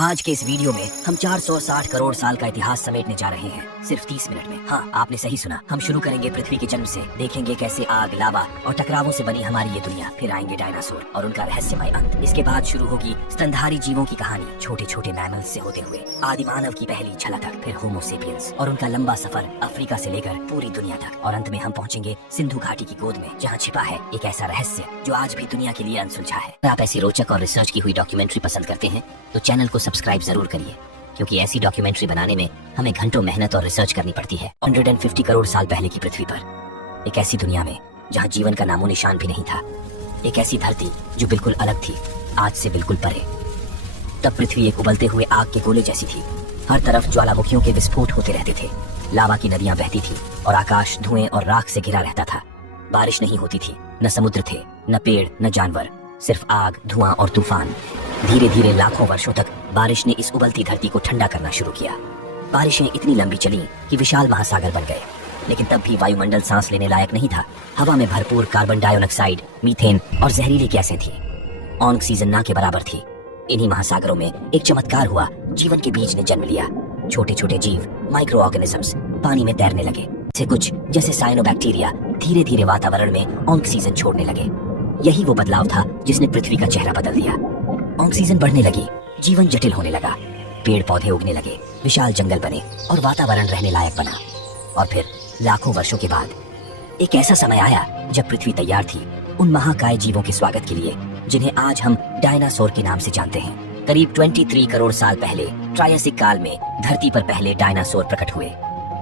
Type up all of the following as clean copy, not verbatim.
आज के इस वीडियो में हम 460 करोड़ साल का इतिहास समेटने जा रहे हैं सिर्फ 30 मिनट में। हाँ, आपने सही सुना। हम शुरू करेंगे पृथ्वी के जन्म से, देखेंगे कैसे आग, लावा और टकरावों से बनी हमारी ये दुनिया। फिर आएंगे डायनासोर और उनका रहस्यमय अंत। इसके बाद शुरू होगी स्तनधारी जीवों की कहानी, छोटे छोटे मैमल्स से होते हुए आदि मानव की पहली झलक तक, फिर होमो सेपियंस और उनका लंबा सफर अफ्रीका से लेकर पूरी दुनिया तक। और अंत में हम पहुँचेंगे सिंधु घाटी की गोद में, जहाँ छिपा है एक ऐसा रहस्य जो आज भी दुनिया के लिए अनसुलझा है। अगर आप ऐसी रोचक और रिसर्च की हुई डॉक्यूमेंट्री पसंद करते हैं तो चैनल को सब्सक्राइब जरूर करिए, क्योंकि ऐसी डॉक्यूमेंट्री बनाने में हमें घंटों मेहनत और रिसर्च करनी पड़ती है। 150 करोड़ साल पहले की पृथ्वी पर, एक ऐसी दुनिया में जहां जीवन का नामो निशान भी नहीं था, एक ऐसी धरती जो बिल्कुल अलग थी, आज से बिल्कुल परे। तब पृथ्वी एक उबलते हुए आग के गोले जैसी थी। हर तरफ ज्वालामुखियों के विस्फोट होते रहते थे, लावा की नदियां बहती थी और आकाश धुएं और राख से घिरा रहता था। बारिश नहीं होती थी, न समुद्र थे, न पेड़, न जानवर, सिर्फ आग, धुआं और तूफान। धीरे धीरे लाखों वर्षों तक बारिश ने इस उबलती धरती को ठंडा करना शुरू किया। बारिशें इतनी लंबी चली कि विशाल महासागर बन गए, लेकिन तब भी वायुमंडल सांस लेने लायक नहीं था। हवा में भरपूर कार्बन डाइऑक्साइड, मीथेन और जहरीली गैसें थी। ऑक्सीजन ना के बराबर थी। इन्हीं महासागरों में एक चमत्कार हुआ, जीवन के बीज ने जन्म लिया। छोटे छोटे जीव, माइक्रो ऑर्गेनिजम्स पानी में तैरने लगे। से कुछ जैसे साइनोबैक्टीरिया धीरे धीरे वातावरण में ऑक्सीजन छोड़ने लगे। यही वो बदलाव था जिसने पृथ्वी का चेहरा बदल दिया। ऑक्सीजन बढ़ने लगी, जीवन जटिल होने लगा, पेड़ पौधे उगने लगे, विशाल जंगल बने और वातावरण रहने लायक बना। और फिर लाखों वर्षों के बाद एक ऐसा समय आया जब पृथ्वी तैयार थी उन महाकाय जीवों के स्वागत के लिए, जिन्हें आज हम डायनासोर के नाम से जानते हैं। करीब 23 करोड़ साल पहले ट्रायसिक काल में धरती पर पहले डायनासोर प्रकट हुए।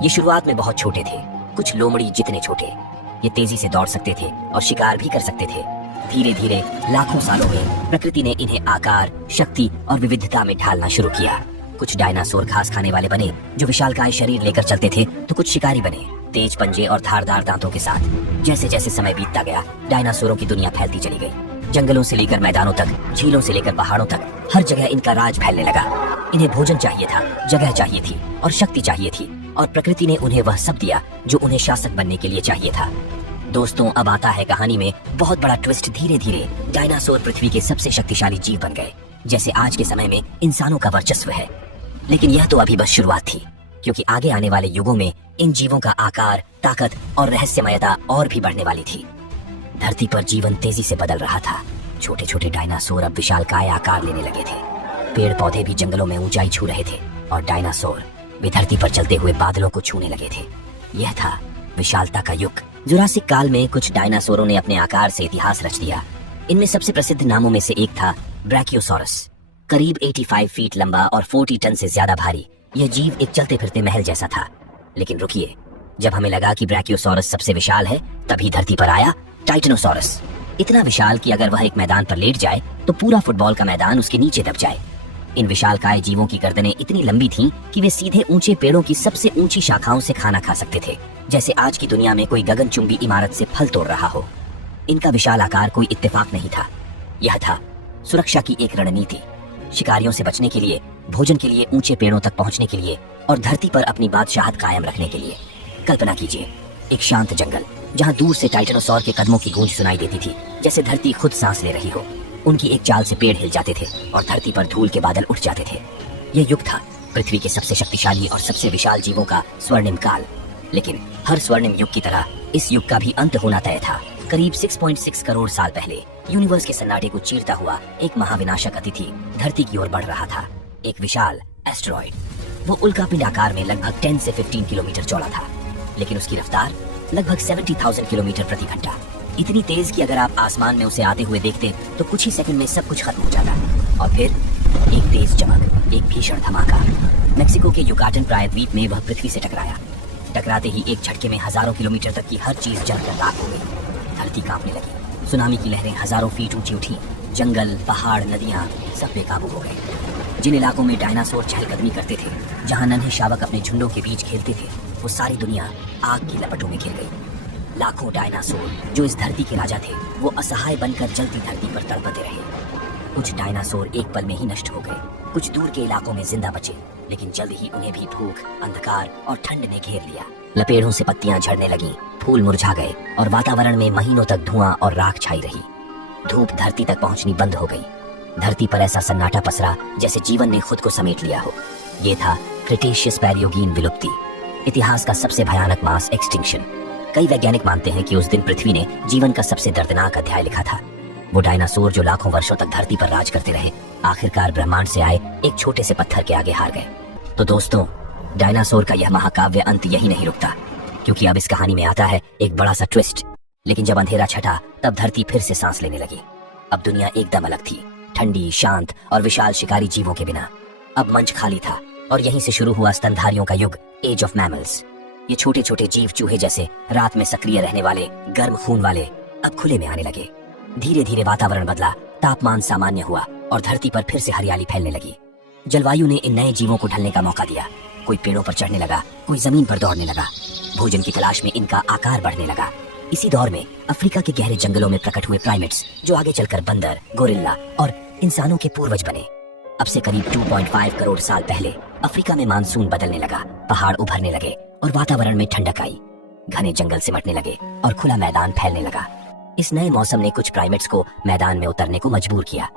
ये शुरुआत में बहुत छोटे थे, कुछ लोमड़ी जितने छोटे। ये तेजी से दौड़ सकते थे और शिकार भी कर सकते थे। धीरे धीरे लाखों सालों में प्रकृति ने इन्हें आकार, शक्ति और विविधता में ढालना शुरू किया। कुछ डायनासोर घास खाने वाले बने जो विशालकाय शरीर लेकर चलते थे, तो कुछ शिकारी बने तेज पंजे और धारदार दांतों के साथ। जैसे जैसे समय बीतता गया, डायनासोरों की दुनिया फैलती चली गई। जंगलों से लेकर मैदानों तक, झीलों से लेकर पहाड़ों तक, हर जगह इनका राज फैलने लगा। इन्हें भोजन चाहिए था, जगह चाहिए थी और शक्ति चाहिए थी, और प्रकृति ने उन्हें वह सब दिया जो उन्हें शासक बनने के लिए चाहिए था। दोस्तों, अब आता है कहानी में बहुत बड़ा ट्विस्ट। धीरे धीरे डायनासोर पृथ्वी के सबसे शक्तिशाली जीव बन गए, जैसे आज के समय में इंसानों का वर्चस्व है। लेकिन यह तो अभी बस शुरुआत थी, क्योंकि आगे आने वाले युगों में इन जीवों का आकार, ताकत और रहस्यमयता और भी बढ़ने वाली थी। धरती पर जीवन तेजी से बदल रहा था। छोटे छोटे डायनासोर अब विशालकाय आकार लेने लगे थे। पेड़ पौधे भी जंगलों में ऊंचाई छू रहे थे, और डायनासोर वे धरती पर चलते हुए बादलों को छूने लगे थे। यह था विशालता का युग। जुरासिक काल में कुछ डायनासोरों ने अपने आकार से इतिहास रच दिया। इनमें सबसे प्रसिद्ध नामों में से एक था ब्रैकियोसॉरस। करीब 85 फीट लंबा और 40 टन से ज्यादा भारी, यह जीव एक चलते फिरते महल जैसा था। लेकिन रुकिए, जब हमें लगा कि ब्रैकियोसॉरस सबसे विशाल है, तभी धरती पर आया टाइटेनोसॉरस। इतना विशाल कि अगर वह एक मैदान पर लेट जाए तो पूरा फुटबॉल का मैदान उसके नीचे दब जाए। इन विशालकाय जीवों की गर्दनें इतनी लंबी थीं कि वे सीधे ऊंचे पेड़ों की सबसे ऊंची शाखाओं से खाना खा सकते थे, जैसे आज की दुनिया में कोई गगनचुंबी इमारत से फल तोड़ रहा हो। इनका विशाल आकार कोई इत्तेफाक नहीं था, यह था सुरक्षा की एक रणनीति। शिकारियों से बचने के लिए, भोजन के लिए, ऊंचे पेड़ों तक पहुंचने के लिए और धरती पर अपनी बादशाहत कायम रखने के लिए। कल्पना कीजिए, एक शांत जंगल जहां दूर से टाइटेनोसॉर के कदमों की गूंज सुनाई देती थी, जैसे धरती खुद सांस ले रही हो। उनकी एक चाल से पेड़ हिल जाते थे और धरती पर धूल के बादल उठ जाते थे। यह युग था पृथ्वी के सबसे शक्तिशाली और सबसे विशाल जीवों का स्वर्णिम काल। लेकिन हर स्वर्णिम युग की तरह इस युग का भी अंत होना तय था। करीब 6.6 करोड़ साल पहले यूनिवर्स के सन्नाटे को चीरता हुआ एक महाविनाशक अतिथि धरती की ओर बढ़ रहा था। एक विशाल एस्टेरॉयड। वो उल्कापिंड आकार में लगभग 10 से 15 किलोमीटर चौड़ा था, लेकिन उसकी रफ्तार लगभग 70,000 किलोमीटर प्रति घंटा। इतनी तेज कि अगर आप आसमान में उसे आते हुए देखते तो कुछ ही सेकंड में सब कुछ खत्म हो जाता। और फिर एक तेज चमक, एक भीषण धमाका। मेक्सिको के युकाटन प्रायद्वीप में वह पृथ्वी से टकराया। टकराते ही एक झटके में हजारों किलोमीटर तक की हर चीज जलकर राख हो गई। धरती कांपने लगी, सुनामी की लहरें हजारों फीट ऊंची उठी। जंगल, पहाड़, नदियां सब बेकाबू हो गए। जिन इलाकों में डायनासोर चहलकदमी करते थे, जहां नन्हे शावक अपने झुंडों के बीच खेलते थे, वो सारी दुनिया आग की लपटों में घिर गई। लाखों डायनासोर जो इस धरती के राजा थे, वो असहाय बनकर जलती धरती पर तड़पते रहे। कुछ डायनासोर एक पल में ही नष्ट हो गए, कुछ दूर के इलाकों में जिंदा बचे, लेकिन जल्द ही उन्हें भी भूख, अंधकार और ठंड ने घेर लिया। लपेड़ों से पत्तियां झड़ने लगीं, फूल मुरझा गए और वातावरण में महीनों तक धुआं और राख छाई रही। धूप धरती तक पहुंचनी बंद हो गई। धरती पर ऐसा सन्नाटा पसरा जैसे जीवन ने खुद को समेट लिया हो। ये था क्रिटेशियस पैलियोगेन विलुप्ति, इतिहास का सबसे भयानक मास एक्सटिंक्शन। कई वैज्ञानिक मानते हैं कि उस दिन पृथ्वी ने जीवन का सबसे दर्दनाक अध्याय लिखा था। वो डायनासोर जो लाखों वर्षों तक धरती पर राज करते रहे, आखिरकार ब्रह्मांड से आए एक छोटे से पत्थर के आगे हार गए। तो दोस्तों, डायनासोर का यह महाकाव्य अंत यही नहीं रुकता, क्योंकि अब इस कहानी में आता है एक बड़ा सा ट्विस्ट। लेकिन जब अंधेरा छटा तब धरती फिर से सांस लेने लगी। अब दुनिया एकदम अलग थी, ठंडी, शांत और विशाल शिकारी जीवों के बिना। अब मंच खाली था और यहीं से शुरू हुआ स्तनधारियों का युग, एज ऑफ मैमल्स। ये छोटे छोटे जीव चूहे जैसे रात में सक्रिय रहने वाले, गर्म खून वाले, अब खुले में आने लगे। धीरे धीरे वातावरण बदला, तापमान सामान्य हुआ और धरती पर फिर से हरियाली फैलने लगी। जलवायु ने इन नए जीवों को ढलने का मौका दिया। कोई पेड़ों पर चढ़ने लगा, कोई जमीन पर दौड़ने लगा। भोजन की तलाश में इनका आकार बढ़ने लगा। इसी दौर में अफ्रीका के गहरे जंगलों में प्रकट हुए प्राइमेट्स, जो आगे चलकर बंदर, गोरिल्ला और इंसानों के पूर्वज बने। अब से करीब 2.5 करोड़ साल पहले अफ्रीका में मानसून बदलने लगा, पहाड़ उभरने लगे और वातावरण में ठंडक आई। घने जंगल सिमटने लगे और खुला मैदान फैलने लगा। इस नए मौसम ने कुछ प्राइमेट्स को मैदान में उतरने को मजबूर किया।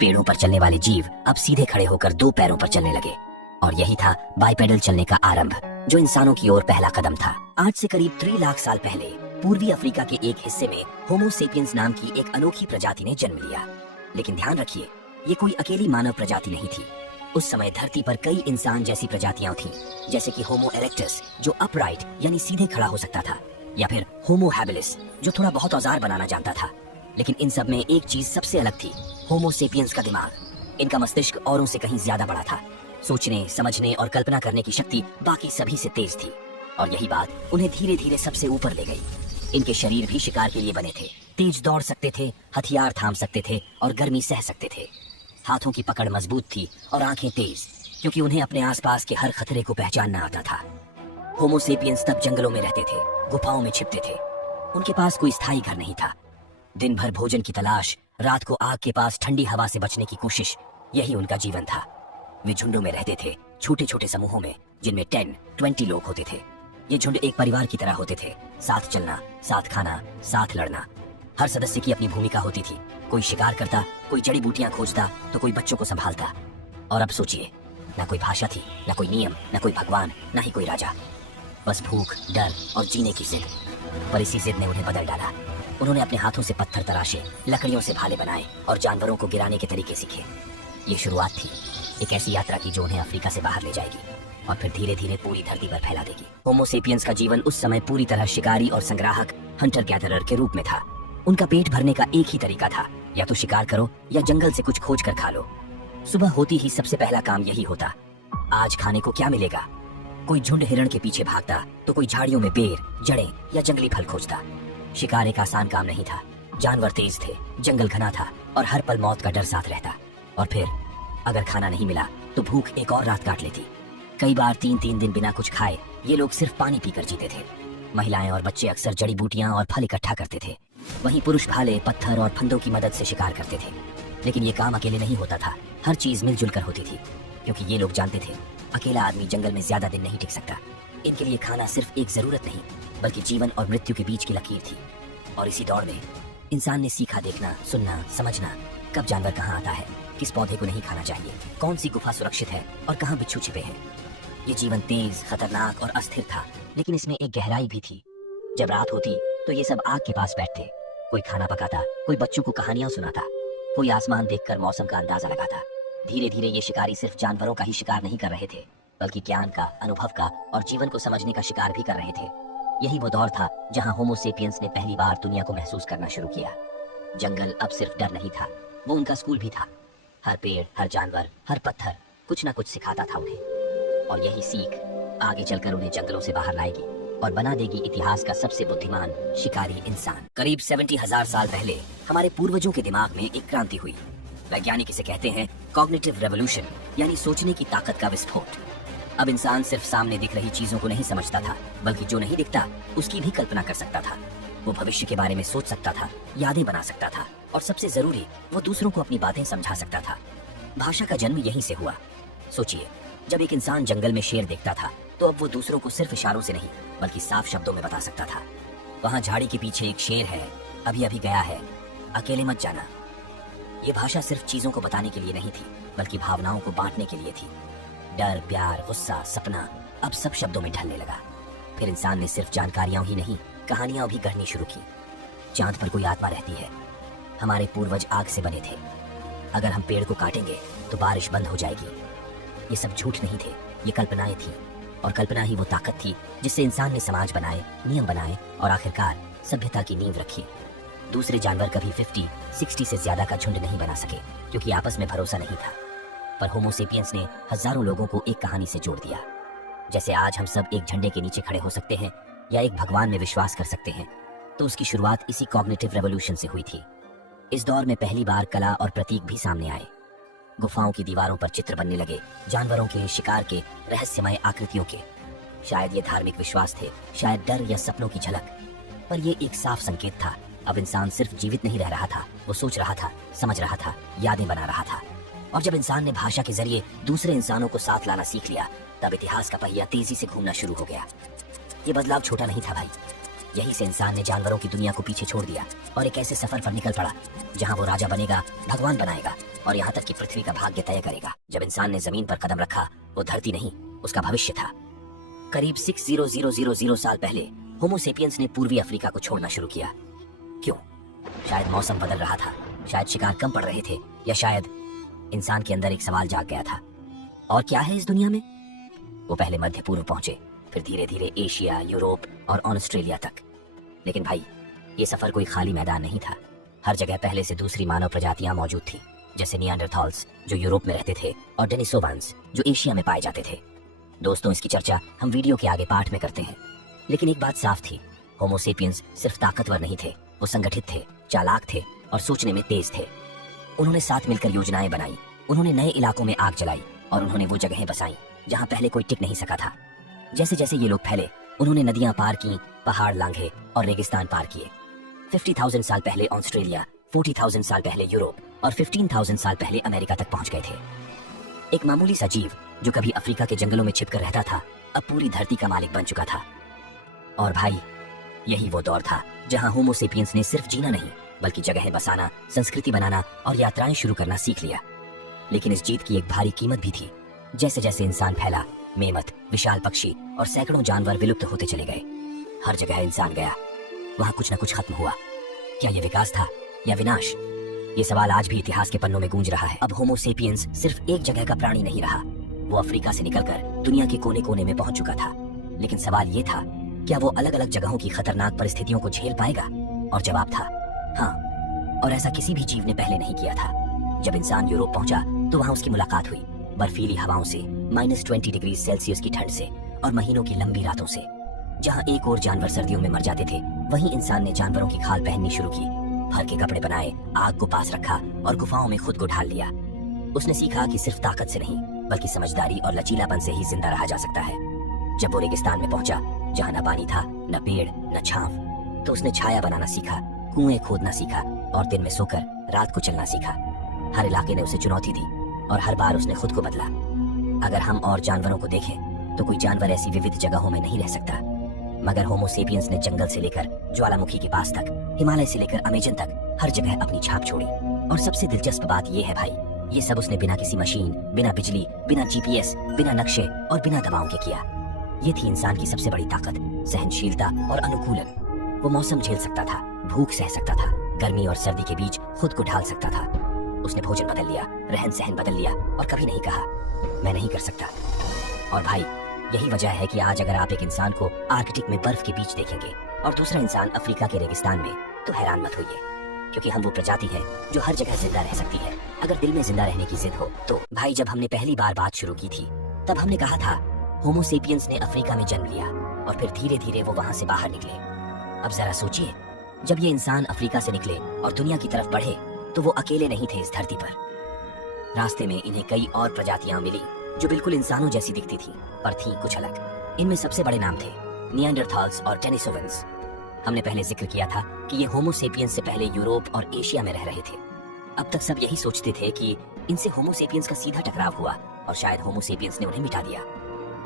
पेड़ों पर चलने वाले जीव अब सीधे खड़े होकर 2 पैरों पर चलने लगे, और यही था बाइपेडल चलने का आरंभ, जो इंसानों की ओर पहला कदम था। आज से करीब 3 लाख साल पहले पूर्वी अफ्रीका के एक हिस्से में होमो सेपियंस नाम की एक अनोखी प्रजाति ने जन्म लिया। लेकिन ध्यान रखिए, ये कोई अकेली मानव प्रजाति नहीं थी। उस समय धरती पर कई इंसान जैसी प्रजातियां थीं, जैसे कि होमो इरेक्टस, जो अपराइट यानी सीधे खड़ा हो सकता था, या फिर होमो हैबिलिस, जो थोड़ा बहुत औजार बनाना जानता था। लेकिन इन सब में एक चीज सबसे अलग थी, होमो सेपियंस का दिमाग। इनका मस्तिष्क औरों से कहीं ज्यादा बड़ा था। सोचने, समझने और कल्पना करने की शक्ति बाकी सभी से तेज थी, और यही बात उन्हें धीरे धीरे सबसे ऊपर ले गई। इनके शरीर भी शिकार के लिए बने थे। तेज दौड़ सकते थे, हथियार थाम सकते थे और गर्मी सह सकते थे। हाथों की पकड़ मजबूत थी और आंखें तेज, क्योंकि उन्हें अपने आसपास के हर खतरे को पहचानना आता था। होमो सेपियंस तब जंगलों में रहते थे, गुफाओं में छिपते थे। उनके पास कोई स्थायी घर नहीं था। दिन भर भोजन की तलाश, रात को आग के पास ठंडी हवा से बचने की कोशिश, यही उनका जीवन था। वे झुंडों में रहते थे, छोटे छोटे समूहों में, जिनमें 10-20 लोग होते थे। ये झुंड एक परिवार की तरह होते थे, साथ चलना, साथ खाना, साथ लड़ना। हर सदस्य की अपनी भूमिका होती थी। कोई शिकार करता, कोई जड़ी बूटियां खोजता, तो कोई बच्चों को संभालता। और अब सोचिए, ना कोई भाषा थी, ना कोई नियम, ना कोई भगवान, ना ही कोई राजा। बस भूख, डर और जीने की जिद। पर इसी जिद ने उन्हें बदल डाला। उन्होंने अपने हाथों से पत्थर तराशे, लकड़ियों से भाले बनाए और जानवरों को गिराने के तरीके सीखे। ये शुरुआत थी एक ऐसी यात्रा की जो उन्हें अफ्रीका से बाहर ले जाएगी और फिर धीरे धीरे पूरी धरती पर फैला देगी। होमो सेपियंस का जीवन उस समय पूरी तरह शिकारी और संग्राहक, हंटर गैदरर के रूप में था। उनका पेट भरने का एक ही तरीका था, या तो शिकार करो या जंगल से कुछ खोज कर खा लो। सुबह होती ही सबसे पहला काम यही होता, आज खाने को क्या मिलेगा। कोई झुंड हिरण के पीछे भागता, तो कोई झाड़ियों में बेर, जड़ें या जंगली फल खोजता। शिकार एक आसान काम नहीं था। जानवर तेज थे, जंगल घना था और हर पल मौत का डर साथ रहता। और फिर अगर खाना नहीं मिला तो भूख एक और रात काट लेती। कई बार 3-3 दिन बिना कुछ खाए ये लोग सिर्फ पानी पीकर जीते थे। महिलाएं और बच्चे अक्सर जड़ी बूटियां और फल इकट्ठा करते थे। वहीं पुरुष भाले, पत्थर और फंदों की मदद से शिकार करते थे। लेकिन ये काम अकेले नहीं होता था, हर चीज मिलजुल कर होती थी, क्योंकि ये लोग जानते थे अकेला आदमी जंगल में ज्यादा दिन नहीं टिक सकता। इनके लिए खाना सिर्फ एक जरूरत नहीं, बल्कि जीवन और मृत्यु के बीच की लकीर थी। और इसी दौर में इंसान ने सीखा देखना, सुनना, समझना, कब जानवर कहाँ आता है, किस पौधे को नहीं खाना चाहिए, कौन सी गुफा सुरक्षित है और कहाँ बिच्छू छिपे हैं। ये जीवन तेज, खतरनाक और अस्थिर था, लेकिन इसमें एक गहराई भी थी। जब रात होती तो ये सब आग के पास बैठते, कोई खाना पकाता, कोई बच्चों को कहानियां सुनाता, कोई आसमान देखकर मौसम का अंदाजा लगाता। धीरे धीरे ये शिकारी सिर्फ जानवरों का ही शिकार नहीं कर रहे थे, बल्कि ज्ञान का, अनुभव का और जीवन को समझने का शिकार भी कर रहे थे। यही वो दौर था जहाँ होमो सेपियंस ने पहली बार दुनिया को महसूस करना शुरू किया। जंगल अब सिर्फ डर नहीं था, वो उनका स्कूल भी था। हर पेड़, हर जानवर, हर पत्थर कुछ ना कुछ सिखाता था उन्हें, और यही सीख आगे चलकर उन्हें जंगलों से बाहर लाएगी और बना देगी इतिहास का सबसे बुद्धिमान शिकारी इंसान। करीब 70,000 साल पहले हमारे पूर्वजों के दिमाग में एक क्रांति हुई। वैज्ञानिक इसे कहते हैं कॉग्निटिव रेवोल्यूशन, यानी सोचने की ताकत का विस्फोट। अब इंसान सिर्फ सामने दिख रही चीजों को नहीं समझता था, बल्कि जो नहीं दिखता उसकी भी कल्पना कर सकता था। वो भविष्य के बारे में सोच सकता था, यादें बना सकता था, और सबसे जरूरी, वो दूसरों को अपनी बातें समझा सकता था। भाषा का जन्म यहीं से हुआ। सोचिए, जब एक इंसान जंगल में शेर देखता था, तो अब वो दूसरों को सिर्फ इशारों से नहीं, बल्कि साफ शब्दों में बता सकता था। वहाँ झाड़ी के पीछे एक शेर है, अभी अभी गया है, अकेले मत जाना। ये भाषा सिर्फ चीजों को बताने के लिए नहीं थी, बल्कि भावनाओं को बांटने के लिए थी। डर, प्यार, गुस्सा, सपना अब सब शब्दों में ढलने लगा। फिर इंसान ने सिर्फ जानकारियां ही नहीं, कहानियां भी गढ़नी शुरू की। चांद पर कोई आत्मा रहती है, हमारे पूर्वज आग से बने थे, अगर हम पेड़ को काटेंगे तो बारिश बंद हो जाएगी। ये सब झूठ नहीं थे, ये कल्पनाएं थी, और कल्पना ही वो ताकत थी जिससे इंसान ने समाज बनाए, नियम बनाए और आखिरकार सभ्यता की नींव रखी। दूसरे जानवर कभी 50-60 से ज्यादा का झुंड नहीं बना सके, क्योंकि आपस में भरोसा नहीं था। पर होमो सेपियंस ने हजारों लोगों को एक कहानी से जोड़ दिया। जैसे आज हम सब एक झंडे के नीचे खड़े हो सकते हैं या एक भगवान में विश्वास कर सकते हैं, तो उसकी शुरुआत इसी कॉग्निटिव रेवोल्यूशन से हुई थी। इस दौर में पहली बार कला और प्रतीक भी सामने आए। गुफाओं की दीवारों पर चित्र बनने लगे, जानवरों के, शिकार के, रहस्यमय आकृतियों के। शायद ये धार्मिक विश्वास थे, शायद डर या सपनों की झलक, पर ये एक साफ संकेत था। अब इंसान सिर्फ जीवित नहीं रह रहा था, वो सोच रहा था, समझ रहा था, यादें बना रहा था। और जब इंसान ने भाषा के जरिए दूसरे इंसानों को साथ लाना सीख लिया, तब इतिहास का पहिया तेजी से घूमना शुरू हो गया। ये बदलाव छोटा नहीं था भाई। यही से इंसान ने जानवरों की दुनिया को पीछे छोड़ दिया और एक ऐसे सफर पर निकल पड़ा जहां वो राजा बनेगा, भगवान बनाएगा और यहाँ तक कि पृथ्वी का भाग्य तय करेगा। जब इंसान ने जमीन पर कदम रखा, वो धरती नहीं, उसका भविष्य था। करीब 60,000 साल पहले होमो सेपियंस ने पूर्वी अफ्रीका को छोड़ना शुरू किया। क्यों? शायद मौसम बदल रहा था, शायद शिकार कम पड़ रहे थे, या शायद इंसान के अंदर एक सवाल जाग गया था, और क्या है इस दुनिया में? वो पहले मध्य पूर्व पहुंचे, फिर धीरे धीरे एशिया, यूरोप और ऑस्ट्रेलिया तक। लेकिन भाई, ये सफर कोई खाली मैदान नहीं था। हर जगह पहले से दूसरी मानव प्रजातियां मौजूद थी, जैसे नियांडरथॉल्स जो यूरोप में रहते थे और डेनिसोवान्स जो एशिया में पाए जाते थे। दोस्तों, इसकी चर्चा हम वीडियो के आगे पार्ट में करते हैं, लेकिन एक बात साफ थी, होमो सेपियंस सिर्फ ताकतवर नहीं थे, वो संगठित थे, चालाक थे और सोचने में तेज थे। उन्होंने साथ मिलकर योजनाएं बनाई, उन्होंने नए इलाकों में आग जलाई और उन्होंने वो जगहें बसाई जहां पहले कोई टिक नहीं सका था। जैसे जैसे ये लोग फैले, उन्होंने नदियां पार की, पहाड़ लांघे और रेगिस्तान पार किए। 50,000 साल पहले ऑस्ट्रेलिया, 40,000 साल पहले यूरोप और 15,000 साल पहले अमेरिका तक पहुंच गए थे। एक मामूली सा जीव जो कभी अफ्रीका के जंगलों में छिपकर रहता था, अब पूरी धरती का मालिक बन चुका था। और भाई, यही वो दौर था जहां होमो सेपियंस ने सिर्फ जीना नहीं, बल्कि जगहें बसाना, संस्कृति बनाना और यात्राएं शुरू करना सीख लिया। लेकिन इस जीत की एक भारी कीमत भी थी। जैसे जैसे इंसान फैला, मेमत, विशाल पक्षी और सैकड़ों जानवर विलुप्त होते चले गए। हर जगह इंसान गया, वहां कुछ न कुछ खत्म हुआ। क्या ये विकास था या विनाश? ये सवाल आज भी इतिहास के पन्नों में गूंज रहा है। अब होमो सेपियंस सिर्फ एक जगह का प्राणी नहीं रहा, वो अफ्रीका से निकलकर दुनिया के कोने कोने में पहुंच चुका था। लेकिन सवाल ये था, क्या वो अलग अलग जगहों की खतरनाक परिस्थितियों को झेल पाएगा? और जवाब था हाँ, और ऐसा किसी भी जीव ने पहले नहीं किया था। जब इंसान यूरोप पहुंचा तो वहां उसकी मुलाकात हुई बर्फीली हवाओं से, -20 डिग्री सेल्सियस की ठंड से और महीनों की लंबी रातों से। जहां एक और जानवर सर्दियों में मर जाते थे, वहीं इंसान ने जानवरों की खाल पहननी शुरू की, फर के कपड़े बनाए, आग को पास रखा और गुफाओं में खुद को ढाल लिया। उसने सीखा कि सिर्फ ताकत से नहीं, बल्कि समझदारी और लचीलापन से ही जिंदा रहा जा सकता है। जब वो रेगिस्तान में पहुंचा, जहाँ न पानी था, न पेड़, न छांव, तो उसने छाया बनाना सीखा, कुएं खोदना सीखा और दिन में सोकर रात को चलना सीखा। हर इलाके ने उसे चुनौती दी और हर बार उसने खुद को बदला। अगर हम और जानवरों को देखें तो कोई जानवर ऐसी विविध जगहों में नहीं रह सकता, मगर होमो सेपियंस ने जंगल से लेकर ज्वालामुखी के पास तक, हिमालय से लेकर अमेजन तक हर जगह अपनी छाप छोड़ी। और सबसे दिलचस्प बात यह है भाई, ये सब उसने बिना किसी मशीन, बिना बिजली, बिना GPS, बिना नक्शे और बिना दवाओं के किया। ये थी इंसान की सबसे बड़ी ताकत, सहनशीलता और अनुकूलन। वो मौसम झेल सकता था, भूख सह सकता था, गर्मी और सर्दी के बीच खुद को ढाल सकता था। उसने भोजन बदल लिया, रहन सहन बदल लिया और कभी नहीं कहा मैं नहीं कर सकता। और भाई, यही वजह है कि आज अगर आप एक इंसान को आर्कटिक में बर्फ के बीच देखेंगे और दूसरा इंसान अफ्रीका के रेगिस्तान में, तो हैरान मत होइए, क्योंकि हम वो प्रजाति है जो हर जगह जिंदा रह सकती है, अगर दिल में जिंदा रहने की जिद हो तो। भाई, जब हमने पहली बार बात शुरू की थी, तब हमने कहा था होमो सेपियंस ने अफ्रीका में जन्म लिया और फिर धीरे धीरे वो वहां से बाहर निकले। अब जरा सोचिए, जब ये इंसान अफ्रीका से निकले और दुनिया की तरफ बढ़े, तो वो अकेले नहीं थे इस धरती पर। रास्ते में इन्हें कई और प्रजातियां मिली जो बिल्कुल इंसानों जैसी दिखती थी, पर थी कुछ अलग। इनमें सबसे बड़े नाम थे नियांडरथॉल्स और डेनिसोवान्स। हमने पहले जिक्र किया था कि ये होमो सेपियंस से पहले यूरोप और एशिया में रह रहे थे। अब तक सब यही सोचते थे कि इनसे होमो सेपियंस का सीधा टकराव हुआ और शायद होमो सेपियंस ने उन्हें मिटा दिया।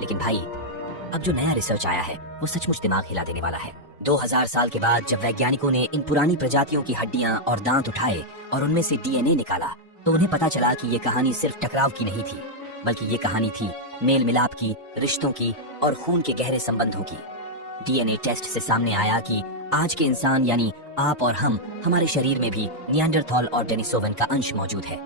लेकिन भाई, अब जो नया रिसर्च आया है वो सचमुच दिमाग हिला देने वाला है। 2000 साल के बाद जब वैज्ञानिकों ने इन पुरानी प्रजातियों की हड्डियां और दांत उठाए और उनमें से डीएनए निकाला, तो उन्हें पता चला कि ये कहानी सिर्फ टकराव की नहीं थी, बल्कि ये कहानी थी मेल मिलाप की, रिश्तों की और खून के गहरे संबंधों की। डीएनए टेस्ट से सामने आया कि आज के इंसान यानी आप और हम, हमारे शरीर में भी निएंडरथॉल और डेनिसोवन का अंश मौजूद है।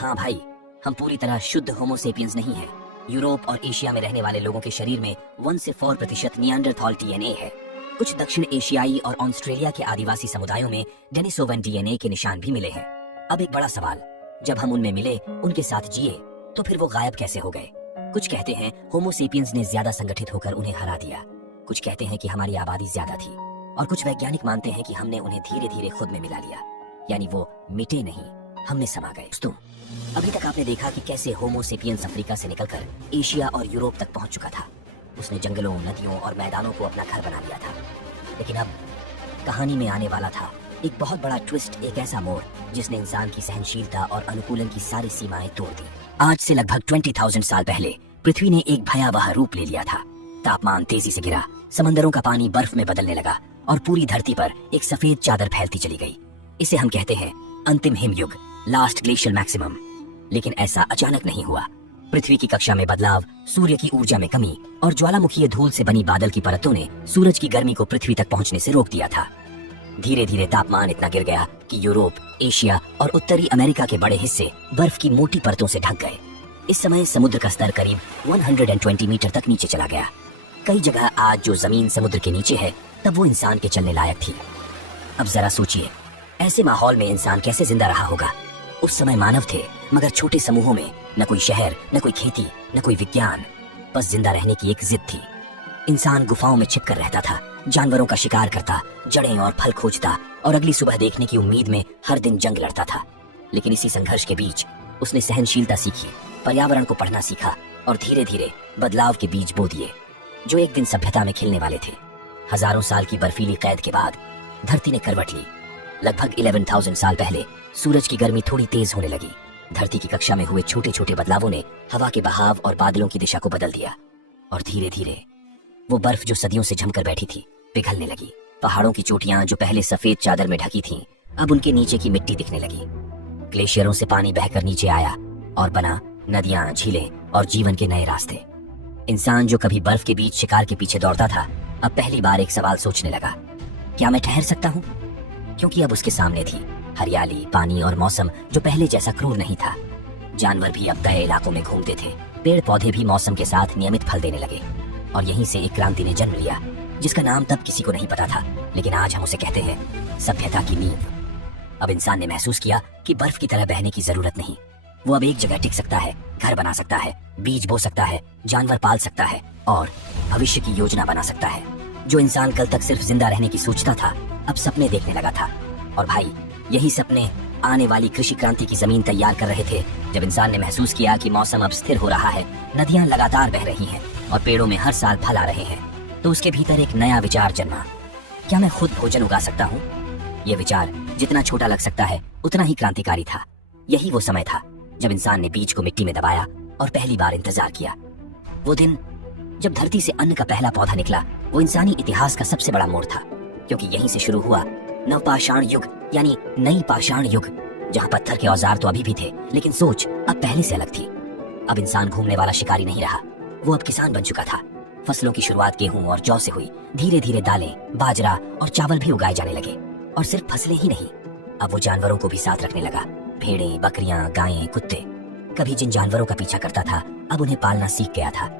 हाँ भाई, हम पूरी तरह शुद्ध होमोसेपियंस नहीं है। यूरोप और एशिया में रहने वाले लोगों के शरीर में 1 से 4% निएंडरथॉल डीएनए है। कुछ दक्षिण एशियाई और ऑस्ट्रेलिया के आदिवासी समुदायों में डेनिसोवन डीएनए के निशान भी मिले हैं। अब एक बड़ा सवाल, जब हम उनमें मिले, उनके साथ जिए, तो फिर वो गायब कैसे हो गए? कुछ कहते हैं होमोसेपियंस ने ज्यादा संगठित होकर उन्हें हरा दिया। कुछ कहते हैं कि हमारी आबादी ज्यादा थी, और कुछ वैज्ञानिक मानते हैं कि हमने उन्हें धीरे धीरे खुद में मिला लिया, यानी वो मिटे नहीं, हमने समा गए। दोस्तों, अभी तक आपने देखा कि कैसे होमोसेपियंस अफ्रीका से निकलकर एशिया और यूरोप तक पहुंच चुका था। उसने जंगलों, नदियों और मैदानों को अपना घर बना लिया था। लेकिन अब कहानी में आने वाला था एक बहुत बड़ा ट्विस्ट, एक ऐसा मोड़ जिसने इंसान की सहनशीलता और अनुकूलन की सारी सीमाएं तोड़ दी। आज से लगभग 20,000 साल पहले पृथ्वी ने एक भयावह रूप ले लिया था। तापमान तेजी से गिरा, समंदरों का पानी बर्फ में बदलने लगा और पूरी धरती पर एक सफेद चादर फैलती चली गई। इसे हम कहते हैं अंतिम हिमयुग, लास्ट ग्लेशियल मैक्सिमम। लेकिन ऐसा अचानक नहीं हुआ। पृथ्वी की कक्षा में बदलाव, सूर्य की ऊर्जा में कमी और ज्वालामुखीय धूल से बनी बादल की परतों ने सूरज की गर्मी को पृथ्वी तक पहुंचने से रोक दिया था। धीरे धीरे तापमान इतना गिर गया कि यूरोप, एशिया और उत्तरी अमेरिका के बड़े हिस्से बर्फ की मोटी परतों से ढक गए। इस समय समुद्र का स्तर करीब 120 मीटर तक नीचे चला गया। कई जगह आज जो जमीन समुद्र के नीचे है, तब वो इंसान के चलने लायक थी। अब जरा सोचिए, ऐसे माहौल में इंसान कैसे जिंदा रहा होगा? उस समय मानव थे, मगर छोटे समूहों में, न कोई शहर, न कोई खेती, न कोई विज्ञान, बस जिंदा रहने की एक जिद थी। इंसान गुफाओं में छिपकर रहता था, जानवरों का शिकार करता, जड़ें और फल खोजता और अगली सुबह देखने की उम्मीद में हर दिन जंग लड़ता था। लेकिन इसी संघर्ष के बीच उसने सहनशीलता सीखी, पर्यावरण को पढ़ना सीखा और धीरे धीरे बदलाव के बीज बो दिए, जो एक दिन सभ्यता में खिलने वाले थे। हजारों साल की बर्फीली कैद के बाद धरती ने करवट ली। लगभग 11,000 साल पहले सूरज की गर्मी थोड़ी तेज होने लगी। धरती की कक्षा में हुए छोटे छोटे बदलावों ने हवा के बहाव और बादलों की दिशा को बदल दिया, और धीरे धीरे वो बर्फ जो सदियों से जमकर बैठी थी, पिघलने लगी। पहाड़ों की चोटियां जो पहले सफेद चादर में ढकी थीं, अब उनके नीचे की मिट्टी दिखने लगी। ग्लेशियरों से पानी बहकर नीचे आया और बना नदियां, झीलें और जीवन के नए रास्ते। इंसान जो कभी बर्फ के बीच शिकार के पीछे दौड़ता था, अब पहली बार एक सवाल सोचने लगा, क्या मैं ठहर सकता हूँ? क्योंकि अब उसके सामने थी हरियाली, पानी और मौसम जो पहले जैसा क्रूर नहीं था। जानवर भी अब तय इलाकों में घूमते थे, पेड़ पौधे भी मौसम के साथ नियमित फल देने लगे, और यहीं से एक क्रांति ने जन्म लिया, जिसका नाम तब किसी को नहीं पता था, लेकिन आज हम उसे कहते हैं सभ्यता की नींव। अब इंसान ने महसूस किया कि बर्फ की तरह बहने की जरूरत नहीं। वो अब एक जगह टिक सकता है, घर बना सकता है, बीज बो सकता है, जानवर पाल सकता है और भविष्य की योजना बना सकता है। जो इंसान कल तक सिर्फ जिंदा रहने की सोचता था, अब सपने देखने लगा था। और भाई, यही सपने आने वाली कृषि क्रांति की जमीन तैयार कर रहे थे। जब इंसान ने महसूस किया कि मौसम अब स्थिर हो रहा है, नदियां लगातार बह रही हैं और पेड़ों में हर साल फल आ रहे हैं, तो उसके भीतर एक नया विचार जन्मा, क्या मैं खुद भोजन उगा सकता हूँ? यह विचार जितना छोटा लग सकता है, उतना ही क्रांतिकारी था। यही वो समय था जब इंसान ने बीज को मिट्टी में दबाया और पहली बार इंतजार किया। वो दिन जब धरती से अन्न का पहला पौधा निकला, वो इंसानी इतिहास का सबसे बड़ा मोड़ था, क्योंकि यहीं से शुरू हुआ नवपाषाण युग, यानी नई पाषाण युग, जहाँ पत्थर के औजार तो अभी भी थे, लेकिन सोच अब पहले से अलग थी। अब इंसान घूमने वाला शिकारी नहीं रहा, वो अब किसान बन चुका था। फसलों की शुरुआत गेहूं और जौ से हुई। धीरे धीरे दालें, बाजरा और चावल भी उगाए जाने लगे, और सिर्फ फसलें ही नहीं, अब वो जानवरों को भी साथ रखने लगा। भेड़ें, बकरियां, गायें, कुत्ते। कभी जिन जानवरों का पीछा करता था, अब उन्हें पालना सीख गया था।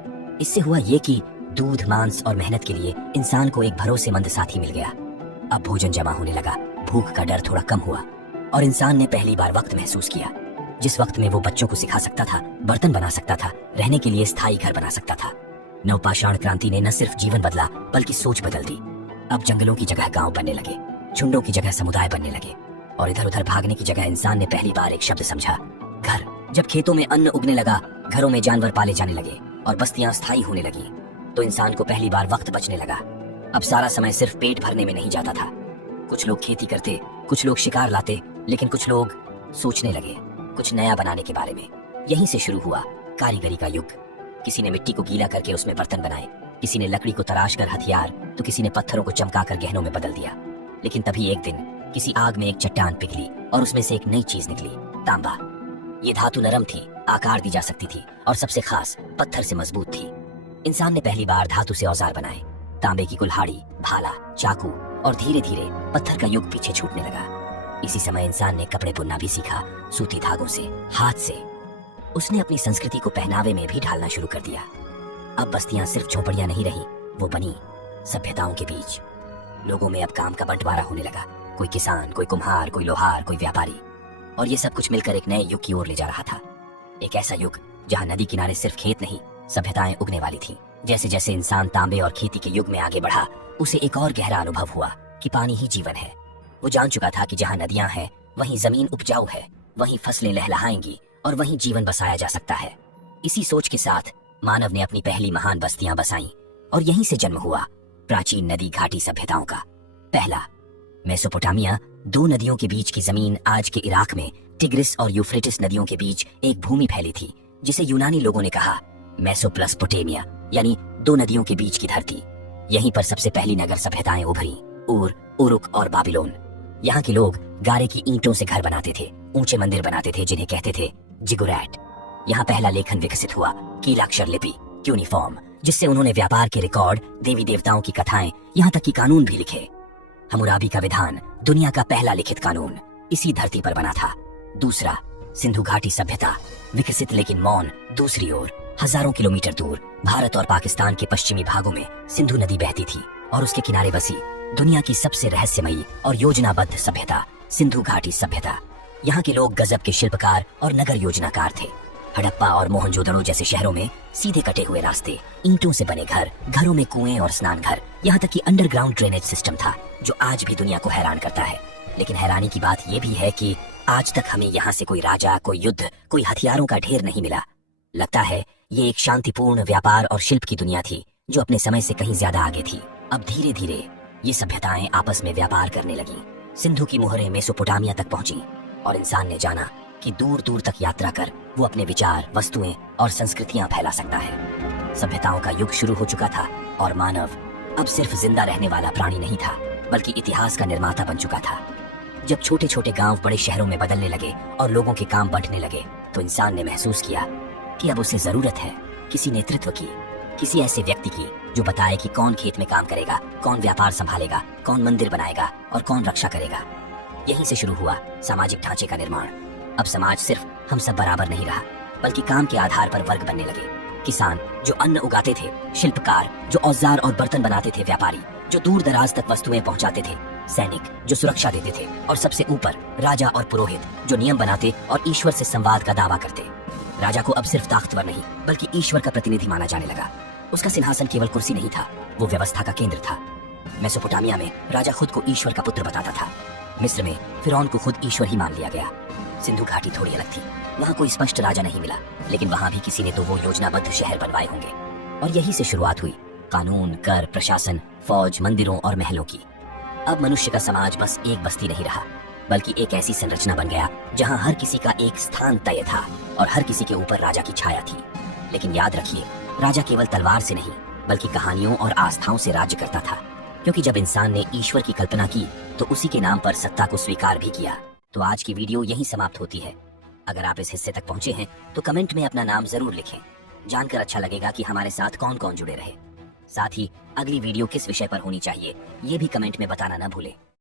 इससे हुआ ये कि दूध, मांस और मेहनत के लिए इंसान को एक भरोसेमंद साथी मिल गया। अब भोजन जमा होने लगा, भूख का डर थोड़ा कम हुआ, और इंसान ने पहली बार वक्त महसूस किया, जिस वक्त में वो बच्चों को सिखा सकता था, बर्तन बना सकता था, रहने के लिए स्थायी घर बना सकता था। नवपाषाण क्रांति ने न सिर्फ जीवन बदला, बल्कि सोच बदल दी। अब जंगलों की जगह गांव बनने लगे, झुंडों की जगह समुदाय बनने लगे, और इधर उधर भागने की जगह इंसान ने पहली बार एक शब्द समझा, घर। जब खेतों में अन्न उगने लगा, घरों में जानवर पाले जाने लगे और बस्तियां स्थायी होने लगी, तो इंसान को पहली बार वक्त बचने लगा। अब सारा समय सिर्फ पेट भरने में नहीं जाता था। कुछ लोग खेती करते, कुछ लोग शिकार लाते, लेकिन कुछ लोग सोचने लगे कुछ नया बनाने के बारे में। यहीं से शुरू हुआ कारीगरी का युग। किसी ने मिट्टी को गीला करके उसमें बर्तन बनाए, किसी ने लकड़ी को तराश कर हथियार, तो किसी ने पत्थरों को चमकाकर गहनों में बदल दिया। लेकिन तभी एक दिन किसी आग में एक चट्टान पिघली और उसमें से एक नई चीज निकली, तांबा। ये धातु नरम थी, आकार दी जा सकती थी और सबसे खास पत्थर से मजबूत थी। इंसान ने पहली बार धातु से औजार बनाए, तांबे की कुल्हाड़ी, भाला, चाकू, और धीरे धीरे पत्थर का युग पीछे छूटने लगा। इसी समय इंसान ने कपड़े बुनना भी सीखा, सूती धागों से, हाथ से। उसने अपनी संस्कृति को पहनावे में भी ढालना शुरू कर दिया। अब बस्तियां सिर्फ झोपड़ियां नहीं रही, वो बनी सभ्यताओं के बीच। लोगों में अब काम का बंटवारा होने लगा, कोई किसान, कोई कुम्हार, कोई लोहार, कोई व्यापारी, और ये सब कुछ मिलकर एक नए युग की ओर ले जा रहा था। एक ऐसा युग जहां नदी किनारे सिर्फ खेत नहीं, सभ्यताएं उगने वाली थी। जैसे जैसे इंसान तांबे और खेती के युग में आगे बढ़ा, उसे एक और गहरा अनुभव हुआ कि पानी ही जीवन है। वो जान चुका था कि जहां नदियां हैं, वहीं जमीन उपजाऊ है, वहीं फसलें लहलहाएंगी और वहीं जीवन बसाया जा सकता है। इसी सोच के साथ मानव ने अपनी पहली महान बस्तियां बसाई और यहीं से जन्म हुआ प्राचीन नदी घाटी सभ्यताओं का। पहला, मेसोपोटामिया, 2 नदियों के बीच की जमीन आज के इराक में टिग्रिस और यूफ्रेटिस नदियों के बीच एक भूमि फैली थी, जिसे यूनानी लोगों ने कहा मेसोप्लसपोटेमिया, यानी 2 नदियों के बीच की धरती। यहीं पर सबसे पहली नगर सभ्यताएं उभरी, ऊर, उरुक और बाबिलोन। यहाँ के लोग गारे की ईंटों से घर बनाते थे, ऊंचे मंदिर बनाते थे जिन्हें कहते थे जिगुरैट। यहाँ पहला लेखन विकसित हुआ, कीलाक्षर लिपि, क्यूनिफॉर्म, जिससे उन्होंने व्यापार के रिकॉर्ड, देवी देवताओं की कथाएं, यहाँ तक कि कानून भी लिखे। हम्मुराबी का विधान, दुनिया का पहला लिखित कानून, इसी धरती पर बना था। दूसरा, सिंधु घाटी सभ्यता, विकसित लेकिन मौन। दूसरी ओर, हजारों किलोमीटर दूर भारत और पाकिस्तान के पश्चिमी भागों में सिंधु नदी बहती थी और उसके किनारे बसी दुनिया की सबसे रहस्यमयी और योजनाबद्ध सभ्यता, सिंधु घाटी सभ्यता। यहाँ के लोग गजब के शिल्पकार और नगर योजनाकार थे। हड़प्पा और मोहनजोदड़ो जैसे शहरों में सीधे कटे हुए रास्ते, ईंटों से बने घर, घरों में कुएं और स्नान घर, यहाँ तक कि अंडरग्राउंड ड्रेनेज सिस्टम था, जो आज भी दुनिया को हैरान करता है। लेकिन हैरानी की बात यह भी है कि आज तक हमें यहाँ से कोई राजा, कोई युद्ध, कोई हथियारों का ढेर नहीं मिला। लगता है ये एक शांतिपूर्ण व्यापार और शिल्प की दुनिया थी, जो अपने समय से कहीं ज्यादा आगे थी। अब धीरे धीरे ये सभ्यताएं आपस में व्यापार करने लगी। सिंधु की मोहरें मेसोपोटामिया तक पहुंची और इंसान ने जाना कि दूर दूर तक यात्रा कर वो अपने विचार, वस्तुएं और संस्कृतियां फैला सकता है। सभ्यताओं का युग शुरू हो चुका था और मानव अब सिर्फ जिंदा रहने वाला प्राणी नहीं था, बल्कि इतिहास का निर्माता बन चुका था। जब छोटे छोटे गांव बड़े शहरों में बदलने लगे और लोगों के काम बंटने लगे, तो इंसान ने महसूस किया कि अब उसे जरूरत है किसी नेतृत्व की, किसी ऐसे व्यक्ति की जो बताए कि कौन खेत में काम करेगा, कौन व्यापार संभालेगा, कौन मंदिर बनाएगा और कौन रक्षा करेगा। यहीं से शुरू हुआ सामाजिक ढांचे का निर्माण। अब समाज सिर्फ हम सब बराबर नहीं रहा, बल्कि काम के आधार पर वर्ग बनने लगे। किसान जो अन्न उगाते थे, शिल्पकार जो औजार और बर्तन बनाते थे, व्यापारी जो दूर दराज तक वस्तुएं पहुंचाते थे, सैनिक जो सुरक्षा देते थे, और सबसे ऊपर राजा और पुरोहित जो नियम बनाते और ईश्वर से संवाद का दावा करते। राजा को अब सिर्फ ताकतवर नहीं, बल्कि ईश्वर का प्रतिनिधि माना जाने लगा। उसका सिंहासन केवल कुर्सी नहीं था, वो व्यवस्था का केंद्र था। मेसोपोटामिया में राजा खुद को ईश्वर का पुत्र बताता था। मिस्र में फिरौन को खुद ईश्वर ही मान लिया गया। सिंधु घाटी थोड़ी अलग थी, वहाँ कोई स्पष्ट राजा नहीं मिला, लेकिन वहाँ भी किसी ने तो वो योजनाबद्ध शहर बनवाए होंगे। और यही से शुरुआत हुई कानून, कर, प्रशासन, फौज, मंदिरों और महलों की। अब मनुष्य का समाज बस एक बस्ती नहीं रहा, बल्कि एक ऐसी संरचना बन गया जहां हर किसी का एक स्थान तय था और हर किसी के ऊपर राजा की छाया थी। लेकिन याद रखिए, राजा केवल तलवार से नहीं, बल्कि कहानियों और आस्थाओं से राज्य करता था। क्योंकि जब इंसान ने ईश्वर की कल्पना की, तो उसी के नाम पर सत्ता को स्वीकार भी किया। तो आज की वीडियो यहीं समाप्त होती है। अगर आप इस हिस्से तक पहुंचे हैं, तो कमेंट में अपना नाम जरूर लिखें। जानकर अच्छा लगेगा कि हमारे साथ कौन कौन जुड़े रहे। साथ ही अगली वीडियो किस विषय पर होनी चाहिए, ये भी कमेंट में बताना न भूलें।